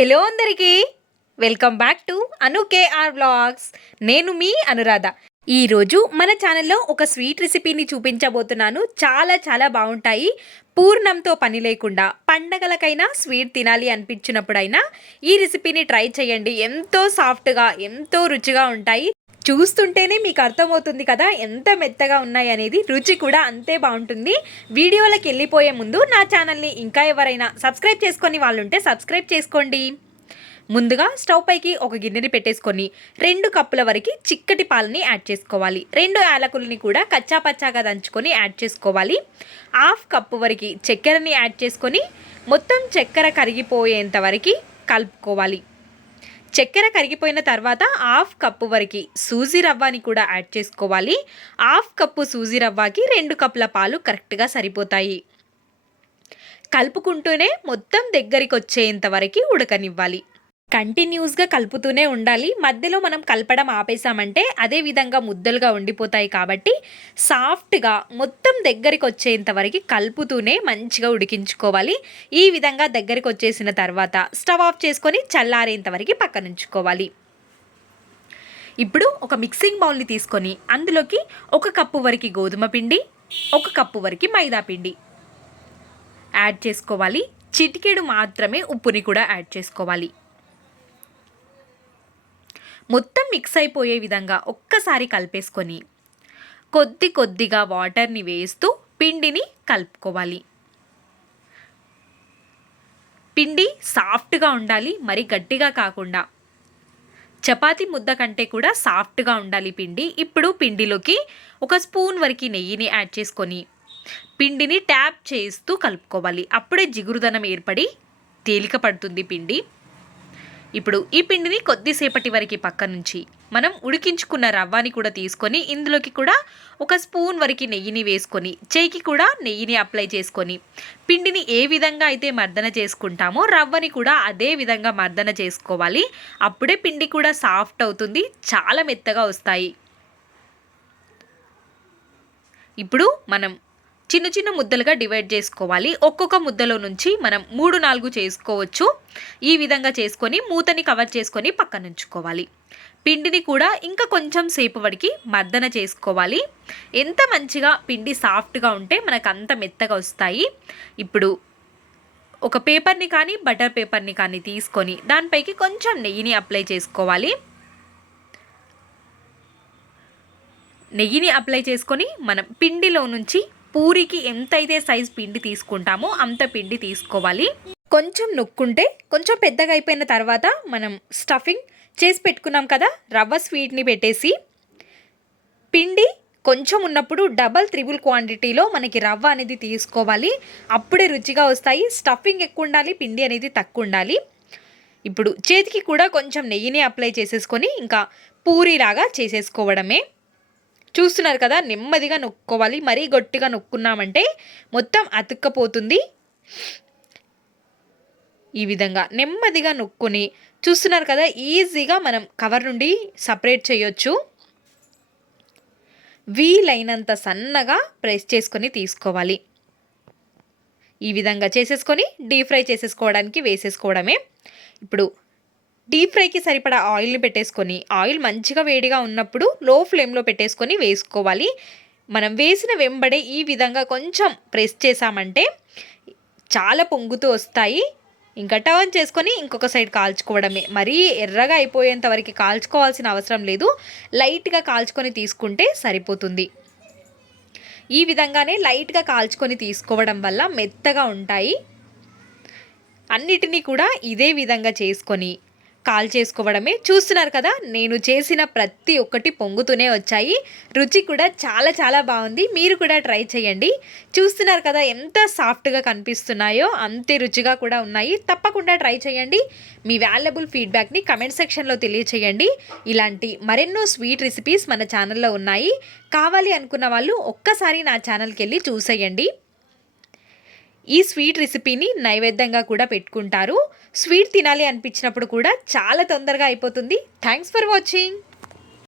Hello అందరికీ. Welcome back to Anu KR vlogs. నేను మీ అనురాధ. ఈరోజు మన ఛానల్లో ఒక స్వీట్ రెసిపీని చూపించబోతున్నాను. చాలా చాలా బాగుంటాయి. పూర్ణంతో పని లేకుండా పండగలకైనా స్వీట్ తినాలి అనిపించినప్పుడైనా ఈ రెసిపీని ట్రై చేయండి. ఎంతో సాఫ్ట్గా ఎంతో రుచిగా ఉంటాయి. చూస్తుంటేనే మీకు అర్థమవుతుంది కదా ఎంత మెత్తగా ఉన్నాయి అనేది రుచి కూడా అంతే బాగుంటుంది. వీడియోలకు వెళ్ళిపోయే ముందు నా ఛానల్ని ఇంకా ఎవరైనా సబ్స్క్రైబ్ చేసుకొని వాళ్ళు ఉంటే సబ్స్క్రైబ్ చేసుకోండి. ముందుగా స్టవ్ పైకి ఒక గిన్నెని పెట్టేసుకొని రెండు కప్పుల వరకు చిక్కటి పాలని యాడ్ చేసుకోవాలి. రెండు యాలకులని కూడా కచ్చా పచ్చాగా దంచుకొని యాడ్ చేసుకోవాలి. హాఫ్ కప్పు వరకు చక్కెరని యాడ్ చేసుకొని మొత్తం చక్కెర కరిగిపోయేంత వరకు కలుపుకోవాలి. చక్కెర కరిగిపోయిన తర్వాత హాఫ్ కప్పు వరకు సూజీ రవ్వని కూడా యాడ్ చేసుకోవాలి. హాఫ్ కప్పు సూజీ రవ్వకి రెండు కప్పుల పాలు కరెక్ట్గా సరిపోతాయి. కలుపుకుంటూనే మొత్తం దగ్గరికి వచ్చేంత వరకు ఉడకనివ్వాలి. కంటిన్యూస్గా కలుపుతూనే ఉండాలి. మధ్యలో మనం కలపడం ఆపేసామంటే అదే విధంగా ముద్దలుగా ఉండిపోతాయి కాబట్టి సాఫ్ట్గా మొత్తం దగ్గరికి వచ్చేంత వరకు కలుపుతూనే మంచిగా ఉడికించుకోవాలి. ఈ విధంగా దగ్గరికి వచ్చేసిన తర్వాత స్టవ్ ఆఫ్ చేసుకొని చల్లారేంత వరకు పక్కన ఉంచుకోవాలి. ఇప్పుడు ఒక మిక్సింగ్ బౌల్ని తీసుకొని అందులోకి ఒక కప్పు వరకు గోధుమ పిండి ఒక కప్పు వరకు మైదా పిండి యాడ్ చేసుకోవాలి. చిటికెడు మాత్రమే ఉప్పుని కూడా యాడ్ చేసుకోవాలి. మొత్తం మిక్స్ అయిపోయే విధంగా ఒక్కసారి కలిపేసుకొని కొద్ది కొద్దిగా వాటర్ని వేస్తూ పిండిని కలుపుకోవాలి. పిండి సాఫ్ట్గా ఉండాలి మరి గట్టిగా కాకుండా. చపాతి ముద్ద కంటే కూడా సాఫ్ట్గా ఉండాలి పిండి. ఇప్పుడు పిండిలోకి ఒక స్పూన్ వరకు నెయ్యిని యాడ్ చేసుకొని పిండిని ట్యాప్ చేస్తూ కలుపుకోవాలి. అప్పుడే జిగురుదనం ఏర్పడి తేలిక పడుతుంది పిండి. ఇప్పుడు ఈ పిండిని కొద్దిసేపటి వరకు పక్క నుంచి మనం ఉడికించుకున్న రవ్వని కూడా తీసుకొని ఇందులోకి కూడా ఒక స్పూన్ వరకు నెయ్యిని వేసుకొని చేయికి కూడా నెయ్యిని అప్లై చేసుకొని పిండిని ఏ విధంగా అయితే మర్దన చేసుకుంటామో రవ్వని కూడా అదే విధంగా మర్దన చేసుకోవాలి. అప్పుడే పిండి కూడా సాఫ్ట్ అవుతుంది చాలా మెత్తగా వస్తాయి. ఇప్పుడు మనం చిన్న చిన్న ముద్దలుగా డివైడ్ చేసుకోవాలి. ఒక్కొక్క ముద్దలో నుంచి మనం మూడు నాలుగు చేసుకోవచ్చు. ఈ విధంగా చేసుకొని మూతని కవర్ చేసుకొని పక్కన ఉంచుకోవాలి. పిండిని కూడా ఇంకా కొంచెం సేపు వడికి మర్దన చేసుకోవాలి. ఎంత మంచిగా పిండి సాఫ్ట్గా ఉంటే మనకు అంత మెత్తగా వస్తాయి. ఇప్పుడు ఒక పేపర్ని కానీ బటర్ పేపర్ని కానీ తీసుకొని దానిపైకి కొంచెం నెయ్యిని అప్లై చేసుకోవాలి. నెయ్యిని అప్లై చేసుకొని మనం పిండిలో నుంచి పూరికి ఎంతైతే సైజ్ పిండి తీసుకుంటామో అంత పిండి తీసుకోవాలి. కొంచెం నొక్కుంటే కొంచెం పెద్దగా అయిపోయిన తర్వాత మనం స్టఫింగ్ చేసి పెట్టుకున్నాం కదా రవ్వ స్వీట్ని పెట్టేసి. పిండి కొంచెం ఉన్నప్పుడు డబల్ త్రిబుల్ క్వాంటిటీలో మనకి రవ్వ అనేది తీసుకోవాలి. అప్పుడే రుచిగా వస్తాయి. స్టఫింగ్ ఎక్కువ ఉండాలి పిండి అనేది తక్కువ ఉండాలి. ఇప్పుడు చేతికి కూడా కొంచెం నెయ్యిని అప్లై చేసేసుకొని ఇంకా పూరిలాగా చేసేసుకోవడమే. చూస్తున్నారు కదా నెమ్మదిగా నొక్కోవాలి మరీ గట్టిగా నొక్కున్నామంటే మొత్తం అతుక్కపోతుంది. ఈ విధంగా నెమ్మదిగా నొక్కుని చూస్తున్నారు కదా ఈజీగా మనం కవర్ నుండి సపరేట్ చేయొచ్చు. వీలైనంత సన్నగా ప్రెస్ చేసుకొని తీసుకోవాలి. ఈ విధంగా చేసేసుకొని డీప్ ఫ్రై చేసేసుకోవడానికి వేసేసుకోవడమే. ఇప్పుడు డీప్ ఫ్రైకి సరిపడా ఆయిల్ని పెట్టేసుకొని ఆయిల్ మంచిగా వేడిగా ఉన్నప్పుడు లో ఫ్లేమ్లో పెట్టేసుకొని వేసుకోవాలి. మనం వేసిన వెంబడే ఈ విధంగా కొంచెం ప్రెస్ చేసామంటే చాలా పొంగుతూ వస్తాయి. ఇంకా టర్న్ చేసుకొని ఇంకొక సైడ్ కాల్చుకోవడమే. మరీ ఎర్రగా అయిపోయేంత వరకు కాల్చుకోవాల్సిన అవసరం లేదు. లైట్గా కాల్చుకొని తీసుకుంటే సరిపోతుంది. ఈ విధంగానే లైట్గా కాల్చుకొని తీసుకోవడం వల్ల మెత్తగా ఉంటాయి. అన్నిటినీ కూడా ఇదే విధంగా చేసుకొని కాల్ చేసుకోవడమే. చూస్తున్నారు కదా నేను చేసిన ప్రతి ఒక్కటి పొంగుతూనే వచ్చాయి. రుచి కూడా చాలా చాలా బాగుంది. మీరు కూడా ట్రై చేయండి. చూస్తున్నారు కదా ఎంత సాఫ్ట్గా కనిపిస్తున్నాయో అంతే రుచిగా కూడా ఉన్నాయి. తప్పకుండా ట్రై చేయండి. మీ వాల్యుబుల్ ఫీడ్బ్యాక్ని కమెంట్ సెక్షన్లో తెలియచేయండి. ఇలాంటి మరెన్నో స్వీట్ రెసిపీస్ మన ఛానల్లో ఉన్నాయి. కావాలి అనుకున్న వాళ్ళు ఒక్కసారి నా ఛానల్కి వెళ్ళి చూసేయండి. ఈ స్వీట్ రెసిపీని నైవేద్యంగా కూడా పెట్టుకుంటారు. స్వీట్ తినాలి అనిపించినప్పుడు కూడా చాలా తొందరగా అయిపోతుంది. Thanks for watching.